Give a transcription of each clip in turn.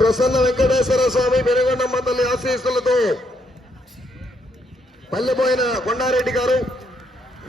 ప్రసన్న వెంకటేశ్వర స్వామి వెనుగొండమ్మ తల్లి ఆశీస్సులతో పల్లెపోయిన కొండారెడ్డి గారు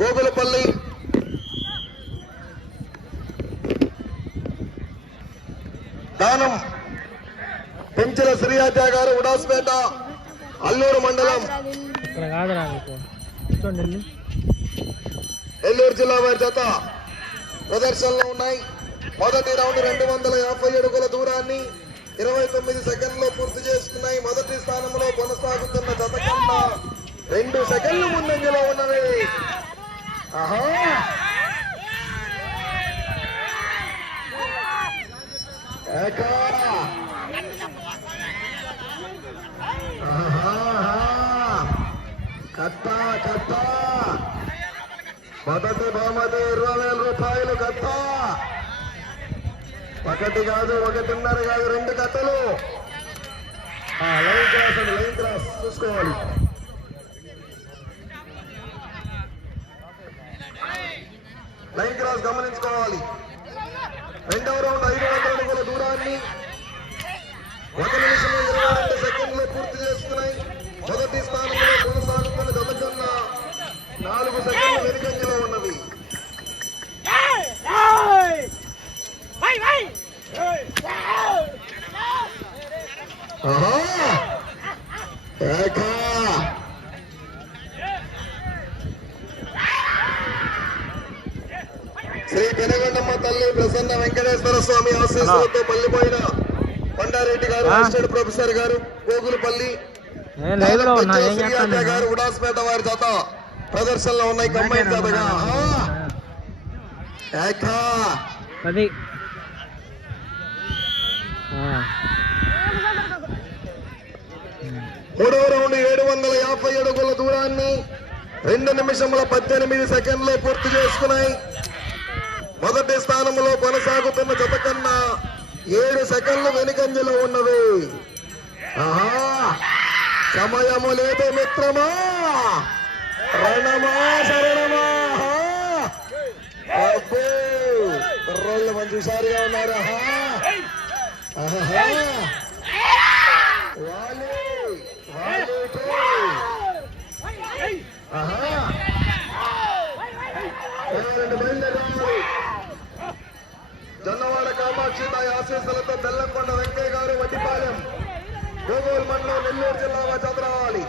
గోగులపల్లి. దానం పెంచల శ్రీయాజ గారు ఉడాస్పేట అల్లూరు మండలం. నెల్లూరు జిల్లా వారి జత ప్రదర్శనలో ఉన్నాయి. మొదటి రౌండ్ రెండు వందల యాభై అడుగుల దూరాన్ని ఇరవై తొమ్మిది సెకండ్లో పూర్తి చేసుకున్నాయి. మొదటి స్థానంలో కొనసాగుతున్న జత కన్నా రెండు సెకండ్లు ముందంజలో ఉన్నవి ఆహా. ఏకా. ఆహా. కట్టా కట్టా. మొదటి బహుమతి ఇరవై వేల రూపాయలు కట్ట. ఒకటి కాదు ఒకటిన్నర కాదు రెండు కట్టలు ఆ, లైన్ క్రాస్ అండి లైన్ క్రాస్. చూసుకోవాలి. లైన్ క్రాస్ గమనించుకోవాలి. రెండవ రౌండ్ ఐదు వందల అడుగుల దూరాన్ని ఒక నిమిషం ఇరవై రెండు సెకండ్లు పూర్తి చేసుకున్నాయి మొదటి స్థానంలో కొనసాగుతున్న జత కన్నా నాలుగు సెకండ్లు వెనుకంజలో ఉన్నవి ఆహా! ఏకా! శ్రీ పెనగొండమ్మ తల్లి ప్రసన్న వెంకటేశ్వర స్వామి ఆశీస్సులతో పల్లిపోయిన కొండారెడ్డి గారు. అసిస్టెంట్ ప్రొఫెసర్ గారు గోగులపల్లి? గారు ఉడాస్పేట వారి జత ప్రదర్శనలో ఉన్నాయి కంబైన్! అది. మూడవ రౌండ్ ఏడు వందల యాభై అడుగుల దూరాన్ని రెండు నిమిషముల పద్దెనిమిది సెకండ్లు పూర్తి చేసుకున్నాయి మొదటి స్థానంలో కొనసాగుతున్న జత కన్నా ఏడు సెకండ్లు వెనుకంజలో ఉన్నవి ఆహా! సమయము లేదు మిత్రమా! రణమా శరణమా! ఆహా! కుర్రోళ్ళు మంచి హుషారుగా ఉన్నారు. ఆహా! ఆహా! వాలి! వాలి టూ! ఆహా! ఎవరండి బయలుదేరారు? జొన్నవాడ కామాక్షి తాయి ఆశీస్సులతో బెల్లంకొండ వెంకయ్య గారు వడ్డిపాలెం. గోగోలు మండలం నెల్లూరు జిల్లా చంద్ర రావాలి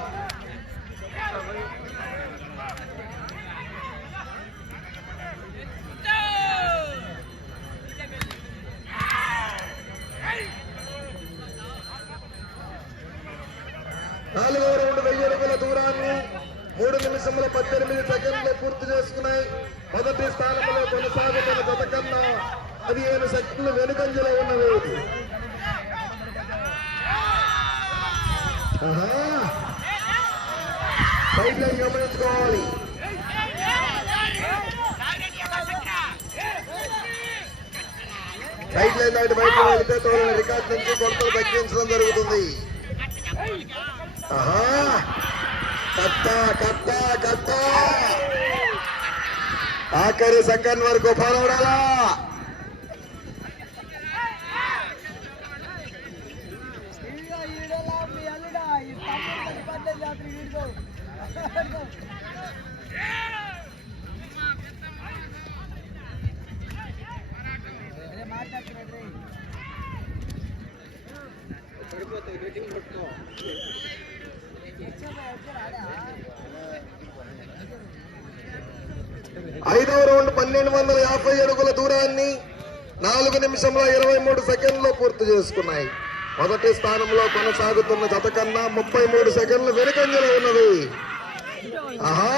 నాలుగవ రెండు వెయ్యి అడుగుల దూరాన్ని మూడు నిమిషముల పద్దెనిమిది సెకండ్లు పూర్తి చేసుకున్నాయి. మొదటి స్థానంలో కొనసాగుతున్న జత కన్నా పదిహేను సెకండ్లు వెనుకంజలో ఉన్నవి. లైన్ గమనించుకోవాలి. సైడ్ లైన్ దాటి బయట వెళితే తోలని రికార్డ్ నుంచి కొలతలు తగ్గించడం జరుగుతుంది. ఆహా. కట్ట కట్ట కట్ట. ఆఖరి సెకండ్ వరకు ఐదో ఐదవ రౌండ్ పన్నెండు వందల యాభై అడుగుల దూరాన్ని నాలుగు నిమిషంలో ఇరవై మూడు సెకండ్లు పూర్తి చేసుకున్నాయి. మొదటి స్థానంలో కొనసాగుతున్న జత కన్నా ముప్పై మూడు సెకండ్లు వెనుకంజలో ఉన్నది. ఆహా!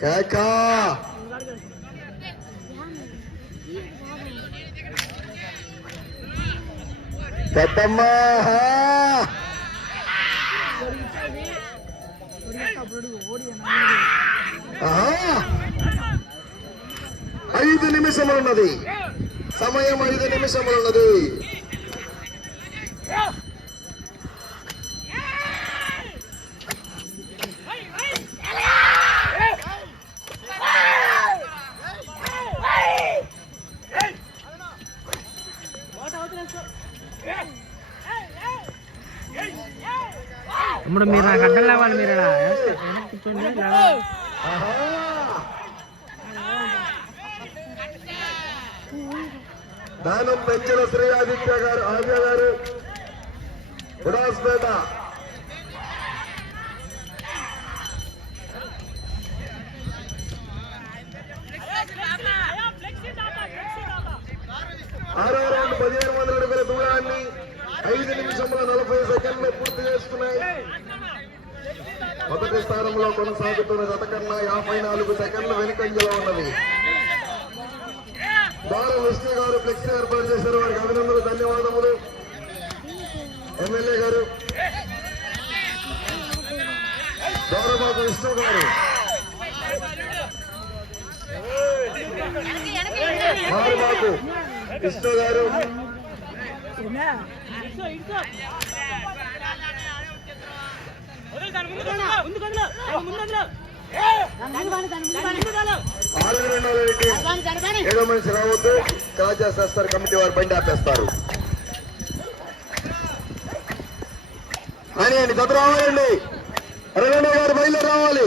కేకా! పెద్దమ్మ! ఐదు నిమిషములున్నది. సమయం ఐదు నిమిషములున్నది. తమ్ముడు మీరు నాకు అడ్డం లేవాలి మీరు ఇలా వెనక్కి- వెనక్కి కూర్చోండి లేదా ఆహా! దానం పెంచిన శ్రీ ఆదిత్య గారు ఆర్య గారు ఉదాస్పేట ఆరో రౌండ్ పదిహేను వందల అడుగుల దూరాన్ని ఐదు నిమిషముల నలభై సెకండ్లు పూర్తి చేసుకున్నాయి మొదటి స్థానంలో కొనసాగుతున్న జత కన్నా యాభై నాలుగు సెకండ్లు వెనుకంజలో ఉన్నది. బాల విష్ణు గారు ఫ్లెక్సీ ఏర్పాటు చేశారు. వారికి అభినందనలు ధన్యవాదములు. ఎమ్మెల్యే గారు. గౌరవబాబు విష్ణు గారు. మారుబాబు విష్ణు గారు. ఆరు రెండో ఏడో మనిషి రావద్దు. క్రాస్ చేసేస్తారు కమిటీ వారు బండి ఆపేస్తారు. అని అండి రావాలండి. రెండో గారు బయలుదేరి రావాలి.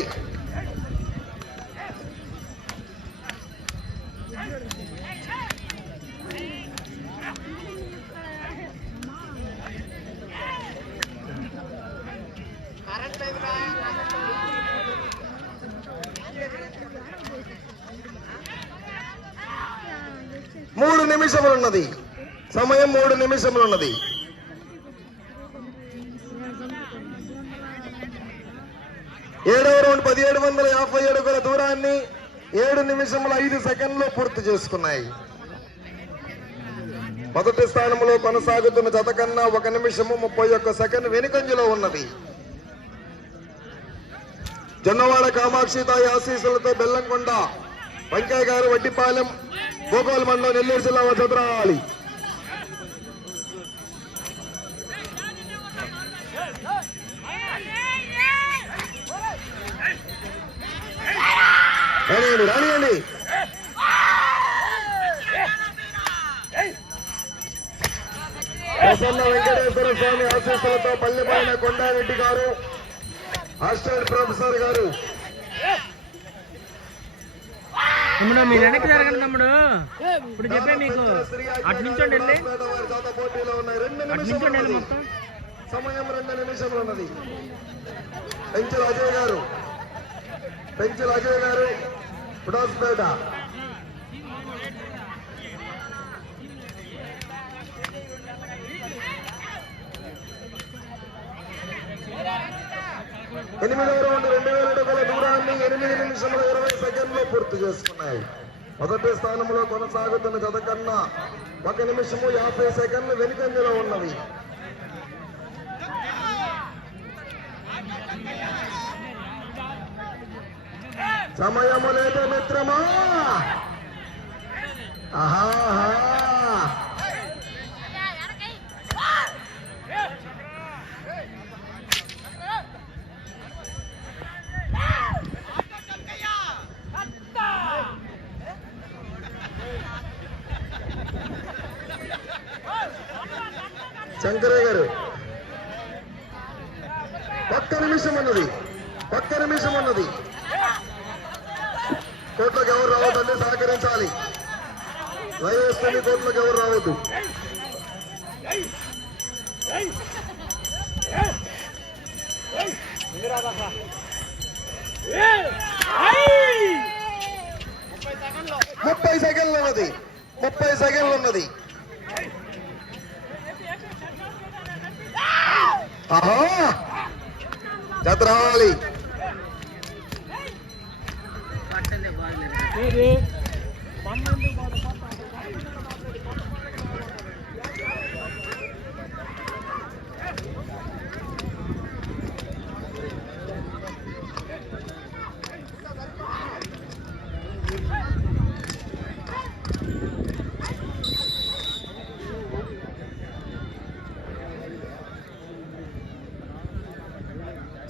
మూడు నిమిషములు ఉన్నది సమయం మూడు నిమిషములు ఉన్నది ఏడవ రౌండ్ పదిహేడు వందల యాభై అడుగుల దూరాన్ని ఏడు నిమిషముల ఐదు సెకండ్లో పూర్తి చేసుకున్నాయి. మొదటి స్థానంలో కొనసాగుతున్న జత కన్నా ఒక నిమిషము ముప్పై ఒక్క సెకండ్ వెనుకంజలో ఉన్నది. జొన్నవాడ కామాక్షి తాయి ఆశీస్సులతో బెల్లంకొండ వెంకయ్య గారు వడ్డిపాలెం గోపాల్ మండలం నెల్లూరు జిల్లా వద్ద రానియండి రానియండి. ప్రసన్న వెంకటేశ్వర స్వామి ఆశీస్సులతో పల్లెపైన కొండారెడ్డి గారు హాస్టల్ ప్రొఫెసర్ గారు. తమ్ముడు మీరు వెనక్కి జరగండి తమ్ముడు. ఇప్పుడు చెప్పే మీకు అటు నుంచోండి వెళ్ళి. రెండు అటు నిమిషాలు నుంచోండి వెళ్ళి ఉన్నది. మొత్తం. సమయం రెండు నిమిషంలో ఉన్నది. పెంచుల అజయ్ గారు. పెంచుల అజయ్ గారు. పుడాస్పేట ఎనిమిదవ రౌండ్ రెండు వేల అడుగుల దూరాన్ని ఎనిమిది నిమిషముల ఇరవై సెకండ్లో పూర్తి చేసుకున్నాయి. మొదటి స్థానంలో కొనసాగుతున్న జత కన్నా ఒక నిమిషము యాభై సెకండ్లు వెనుకంజలో ఉన్నవి. సమయము లేదు మిత్రమా ఆహాహా. శంకరయ్య గారు ఒక్క నిమిషం అన్నది ఒక్క నిమిషం అన్నది కోట్లకు ఎవరు రావద్దండి సహకరించాలి. వైఎస్పీ కోట్లకు ఎవరు రావద్దు. ముప్పై సెకండ్లు ఉన్నది. ముప్పై సెకండ్లు ఉన్నది. ఆహా జత రావాలి.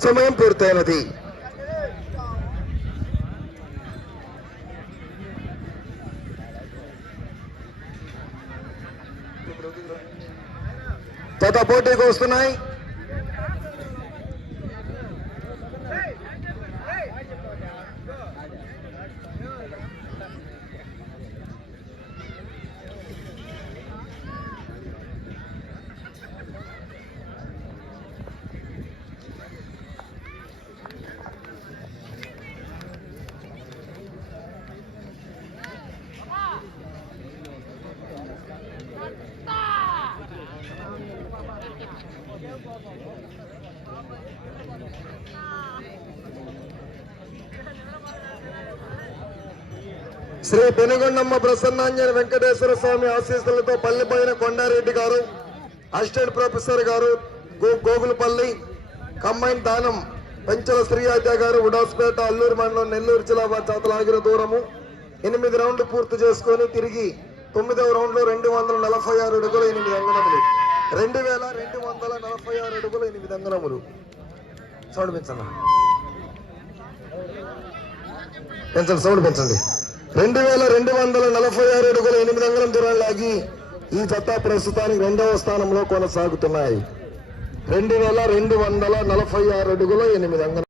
సమయం పూర్తయినది. జత పోటీకి వస్తున్నాయి. శ్రీ పెనుగొండమ్మ ప్రసన్నాంజన వెంకటేశ్వర స్వామి ఆశీస్సులతో పల్లెపోయిన కొండారెడ్డి గారు అసిస్టెంట్ ప్రొఫెసర్ గారు గో- గోగులపల్లి కంబైన్ దానం పెంచల శ్రీ గారు ఉడాస్పేట అల్లూరు మండలం నెల్లూరు జిల్లా వారి ఆగిన దూరము. ఎనిమిది రౌండ్లు పూర్తి చేసుకొని తిరిగి తొమ్మిదవ రౌండ్లో రెండు వందల నలభై ఆరు అడుగులు ఎనిమిది అంగనములు రెండు వేల రెండు వందల నలభై ఆరు అడుగులు ఎనిమిది అంగనములు సౌండ్ పెంచండి. పెంచండి సౌండ్ పెంచండి. రెండు వేల రెండు వందల నలభై ఆరు అడుగుల ఎనిమిది అంగళం దూరం లాగి ఈ జత ప్రస్తుతానికి రెండవ స్థానంలో కొనసాగుతున్నాయి. రెండు వేల రెండు వందల నలభై ఆరు అడుగుల ఎనిమిది అంగళం